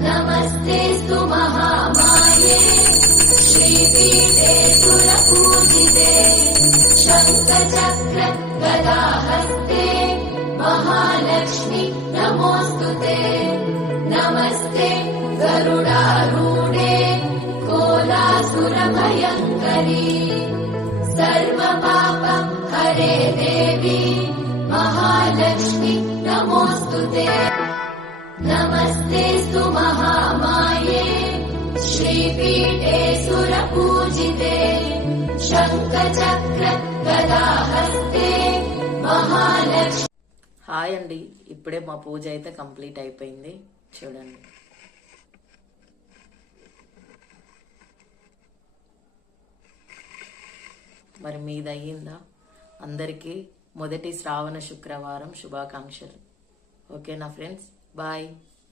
नमस्तेस्तु महामाये श्रीपीठे सुरपूजिते शङ्खचक्र गदाहस्ते महालक्ष्मी नमोऽस्तुते। नमस्ते गरुडारूढे कोलासुरभयङ्करी सर्वपाप हरे देवी महालक्ष्मी नमोऽस्तुते। नमस्तेस्तु महामाये श्रीपीठे सुरपूजिते शङ्खचक्र गदाहस्ते महालक्ष्मी। హాయ్ అండి, ఇప్పుడే మా పూజ అయితే కంప్లీట్ అయిపోయింది. చూడండి, మరి మీది అయ్యిందా? అందరికీ మొదటి శ్రావణ శుక్రవారం శుభాకాంక్షలు. ఓకేనా ఫ్రెండ్స్, బాయ్.